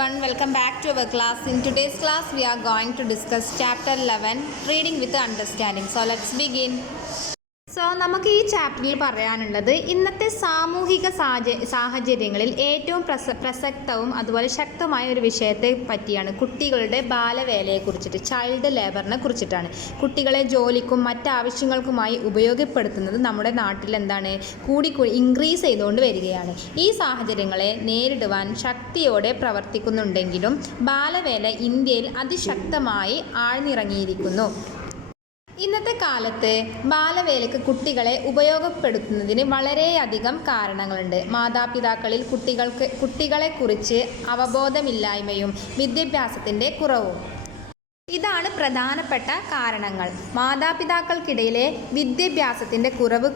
everyone, welcome back to our class. In today's class, we are going to discuss chapter 11, Reading with Understanding. So let's begin. നമുക്ക് ഈ ചാപ്റ്ററിൽ പറയാനുള്ളത് ഇന്നത്തെ സാമൂഹിക സാഹചര്യങ്ങളിൽ ഏറ്റവും പ്രസക്തവും അതുപോലെ ശക്തമായ ഒരു വിഷയത്തെ പറ്റിയാണ്. കുട്ടികളുടെ ബാലവേലയെക്കുറിച്ചിട്ട്, ചൈൽഡ് ലേബറിനെ കുറിച്ചിട്ടാണ്. കുട്ടികളെ ജോലിക്കും മറ്റാവശ്യങ്ങൾക്കുമായി ഉപയോഗപ്പെടുത്തുന്നത് നമ്മുടെ നാട്ടിൽ കൂടി ഇൻക്രീസ് ചെയ്തുകൊണ്ട് വരികയാണ്. ഈ സാഹചര്യങ്ങളെ നേരിടുവാൻ ശക്തിയോടെ പ്രവർത്തിക്കുന്നുണ്ടെങ്കിലും ബാലവേല ഇന്ത്യയിൽ അതിശക്തമായി ആഴ്ന്നിറങ്ങിയിരിക്കുന്നു. ഇന്നത്തെ കാലത്ത് ബാലവേലയ്ക്ക് കുട്ടികളെ ഉപയോഗപ്പെടുത്തുന്നതിന് വളരെയധികം കാരണങ്ങളുണ്ട്. മാതാപിതാക്കളിൽ കുട്ടികളെക്കുറിച്ച് അവബോധമില്ലായ്മയും വിദ്യാഭ്യാസത്തിൻ്റെ കുറവും ഇതാണ് പ്രധാനപ്പെട്ട കാരണങ്ങൾ. മാതാപിതാക്കൾക്കിടയിലെ വിദ്യാഭ്യാസത്തിൻ്റെ കുറവ്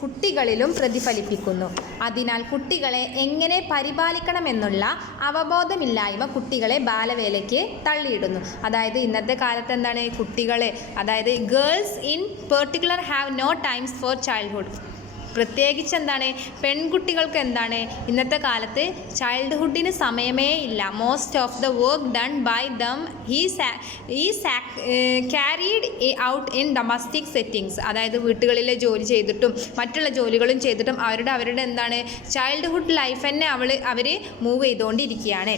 കുട്ടികളിലും പ്രതിഫലിപ്പിക്കുന്നു. അതിനാൽ കുട്ടികളെ എങ്ങനെ പരിപാലിക്കണമെന്നുള്ള അവബോധമില്ലായ്മ കുട്ടികളെ ബാലവേലയ്ക്ക് തള്ളിയിടുന്നു. അതായത് ഇന്നത്തെ കാലത്ത് കുട്ടികളെ, അതായത് girls in particular have no times for childhood. പ്രത്യേകിച്ച് പെൺകുട്ടികൾക്ക് ഇന്നത്തെ കാലത്ത് ചൈൽഡ്ഹുഡിന് സമയമേ ഇല്ല. Most of the work done by them is carried out in domestic settings. അതായത് വീട്ടുകളിലെ ജോലി ചെയ്തിട്ടും മറ്റുള്ള ജോലികളും ചെയ്തിട്ടും അവരുടെ ചൈൽഡ്ഹുഡ് ലൈഫ് തന്നെ അവർ മൂവ് ചെയ്തുകൊണ്ടിരിക്കുകയാണ്.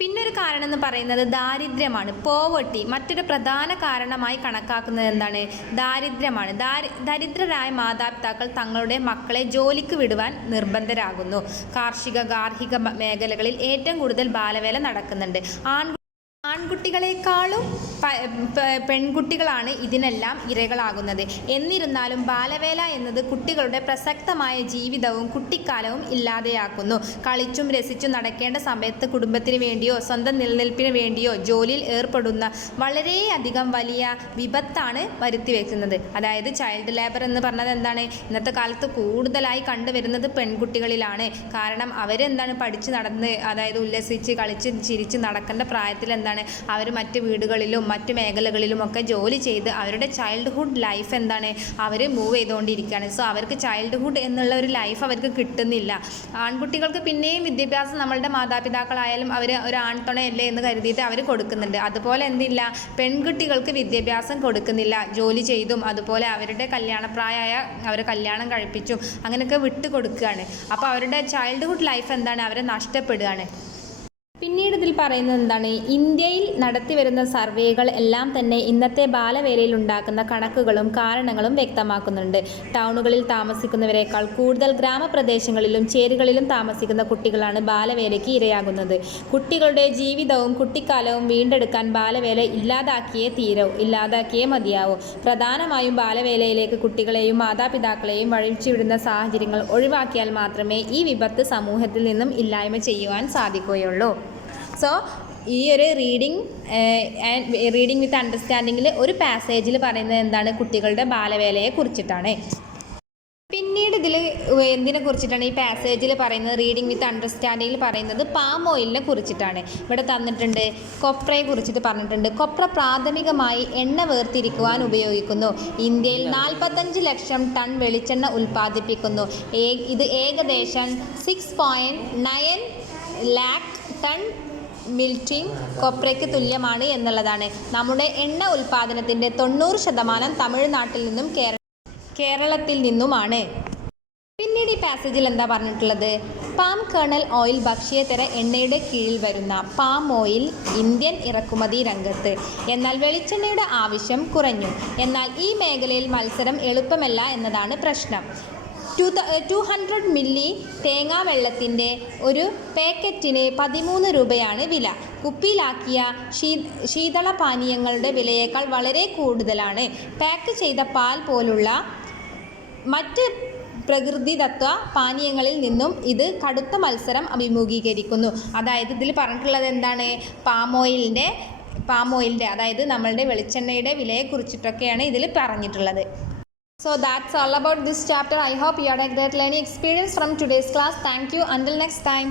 പിന്നൊരു കാരണം എന്ന് പറയുന്നത് ദാരിദ്ര്യമാണ്, പോവർട്ടി. മറ്റൊരു പ്രധാന കാരണമായി കണക്കാക്കുന്നത് ദാരിദ്ര്യമാണ്. ദരിദ്രരായ മാതാപിതാക്കൾ തങ്ങളുടെ മക്കളെ ജോലിക്ക് വിടുവാൻ നിർബന്ധരാകുന്നു. കാർഷിക ഗാർഹിക മേഖലകളിൽ ഏറ്റവും കൂടുതൽ ബാലവേല നടക്കുന്നുണ്ട്. ആൺകുട്ടികളെക്കാളും പെൺകുട്ടികളാണ് ഇതിനെല്ലാം ഇരകളാകുന്നത്. എന്നിരുന്നാലും ബാലവേല എന്നത് കുട്ടികളുടെ പ്രസക്തമായ ജീവിതവും കുട്ടിക്കാലവും ഇല്ലാതെയാക്കുന്നു. കളിച്ചും രസിച്ചും നടക്കേണ്ട സമയത്ത് കുടുംബത്തിന് വേണ്ടിയോ സ്വന്തം നിലനിൽപ്പിന് വേണ്ടിയോ ജോലിയിൽ ഏർപ്പെടുന്ന വളരെയധികം വലിയ വിപത്താണ് വരുത്തിവെക്കുന്നത്. അതായത് ചൈൽഡ് ലേബർ എന്ന് പറഞ്ഞത് ഇന്നത്തെ കാലത്ത് കൂടുതലായി കണ്ടുവരുന്നത് പെൺകുട്ടികളിലാണ്. കാരണം പഠിച്ച് നടന്ന്, അതായത് ഉല്ലസിച്ച് കളിച്ച് ചിരിച്ച് നടക്കേണ്ട പ്രായത്തിൽ അവർ മറ്റ് വീടുകളിലും മറ്റ് മേഖലകളിലുമൊക്കെ ജോലി ചെയ്ത് അവരുടെ ചൈൽഡ്ഹുഡ് ലൈഫ് അവർ മൂവ് ചെയ്തുകൊണ്ടിരിക്കുകയാണ്. സോ അവർക്ക് ചൈൽഡ്ഹുഡ് എന്നുള്ള ഒരു ലൈഫ് അവർക്ക് കിട്ടുന്നില്ല. ആൺകുട്ടികൾക്ക് പിന്നെയും വിദ്യാഭ്യാസം നമ്മളുടെ മാതാപിതാക്കളായാലും അവർ ഒരു ആൺതുണയല്ലേ എന്ന് കരുതിയിട്ട് അവർ കൊടുക്കുന്നുണ്ട്. അതുപോലെ പെൺകുട്ടികൾക്ക് വിദ്യാഭ്യാസം കൊടുക്കുന്നില്ല. ജോലി ചെയ്തും അതുപോലെ അവരുടെ കല്യാണപ്രായമായ അവരെ കല്യാണം കഴിപ്പിച്ചും അങ്ങനെയൊക്കെ വിട്ടു കൊടുക്കുകയാണ്. അപ്പോൾ അവരുടെ ചൈൽഡ്ഹുഡ് ലൈഫ് അവരെ നഷ്ടപ്പെടുകയാണ്. പിന്നീട് ഇതിൽ പറയുന്നത് ഇന്ത്യയിൽ നടത്തിവരുന്ന സർവേകൾ എല്ലാം തന്നെ ഇന്നത്തെ ബാലവേലയിൽ ഉണ്ടാക്കുന്ന കണക്കുകളും കാരണങ്ങളും വ്യക്തമാക്കുന്നുണ്ട്. ടൗണുകളിൽ താമസിക്കുന്നവരെക്കാൾ കൂടുതൽ ഗ്രാമപ്രദേശങ്ങളിലും ചേരികളിലും താമസിക്കുന്ന കുട്ടികളാണ് ബാലവേലയ്ക്ക് ഇരയാകുന്നത്. കുട്ടികളുടെ ജീവിതവും കുട്ടിക്കാലവും വീണ്ടെടുക്കാൻ ബാലവേല ഇല്ലാതാക്കിയേ മതിയാവും. പ്രധാനമായും ബാലവേലയിലേക്ക് കുട്ടികളെയും മാതാപിതാക്കളെയും വഴിച്ചുവിടുന്ന സാഹചര്യങ്ങൾ ഒഴിവാക്കിയാൽ മാത്രമേ ഈ വിപത്ത് സമൂഹത്തിൽ നിന്നും ഇല്ലായ്മ ചെയ്യുവാൻ സാധിക്കുകയുള്ളൂ. സോ ഈ ഒരു റീഡിംഗ് വിത്ത് അണ്ടർസ്റ്റാൻഡിങ്ങിൽ ഒരു പാസേജിൽ പറയുന്നത് കുട്ടികളുടെ ബാലവേലയെ കുറിച്ചിട്ടാണ്. പിന്നീട് ഇതിൽ എന്തിനെ കുറിച്ചിട്ടാണ് ഈ പാസേജിൽ പറയുന്നത്? റീഡിംഗ് വിത്ത് അണ്ടർസ്റ്റാൻഡിങ്ങിൽ പറയുന്നത് പാം ഓയിലിനെ കുറിച്ചിട്ടാണ്. ഇവിടെ തന്നിട്ടുണ്ട്, കൊപ്രയെ കുറിച്ചിട്ട് പറഞ്ഞിട്ടുണ്ട്. കൊപ്ര പ്രാഥമികമായി എണ്ണ വേർതിരിക്കുവാൻ ഉപയോഗിക്കുന്നു. ഇന്ത്യയിൽ 45 ലക്ഷം ടൺ വെളിച്ചെണ്ണ ഉൽപ്പാദിപ്പിക്കുന്നു. ഇത് ഏകദേശം 6.9 ലാക്ക് ടൺ മിൽറ്റിംഗ് കൊപ്രയ്ക്ക് തുല്യമാണ് എന്നുള്ളതാണ്. നമ്മുടെ എണ്ണ ഉൽപ്പാദനത്തിൻ്റെ 90% തമിഴ്നാട്ടിൽ നിന്നും കേരളത്തിൽ നിന്നുമാണ്. പിന്നീട് ഈ പാസേജിൽ എന്താ പറഞ്ഞിട്ടുള്ളത്? പാം കേണൽ ഓയിൽ ഭക്ഷ്യേതര എണ്ണയുടെ കീഴിൽ വരുന്ന പാം ഓയിൽ ഇന്ത്യൻ ഇറക്കുമതി രംഗത്ത്. എന്നാൽ വെളിച്ചെണ്ണയുടെ ആവശ്യം കുറഞ്ഞു. എന്നാൽ ഈ മേഖലയിൽ മത്സരം എളുപ്പമല്ല എന്നതാണ് പ്രശ്നം. 200 മില്ലി തേങ്ങാവെള്ളത്തിൻ്റെ ഒരു പാക്കറ്റിന് 13 രൂപയാണ് വില. കുപ്പിയിലാക്കിയ ശീതളപാനീയങ്ങളുടെ വിലയേക്കാൾ വളരെ കൂടുതലാണ്. പാക്ക് ചെയ്ത പാൽ പോലുള്ള മറ്റ് പ്രകൃതിദത്ത പാനീയങ്ങളിൽ നിന്നും ഇത് കടുത്ത മത്സരം അഭിമുഖീകരിക്കുന്നു. അതായത് ഇതിൽ പറഞ്ഞിട്ടുള്ളത് പാം ഓയിലിൻ്റെ അതായത് നമ്മളുടെ വെളിച്ചെണ്ണയുടെ വിലയെക്കുറിച്ചിട്ടൊക്കെയാണ് ഇതിൽ പറഞ്ഞിട്ടുള്ളത്. So that's all about this chapter. I hope you had a great learning experience from today's class. Thank you. Until next time.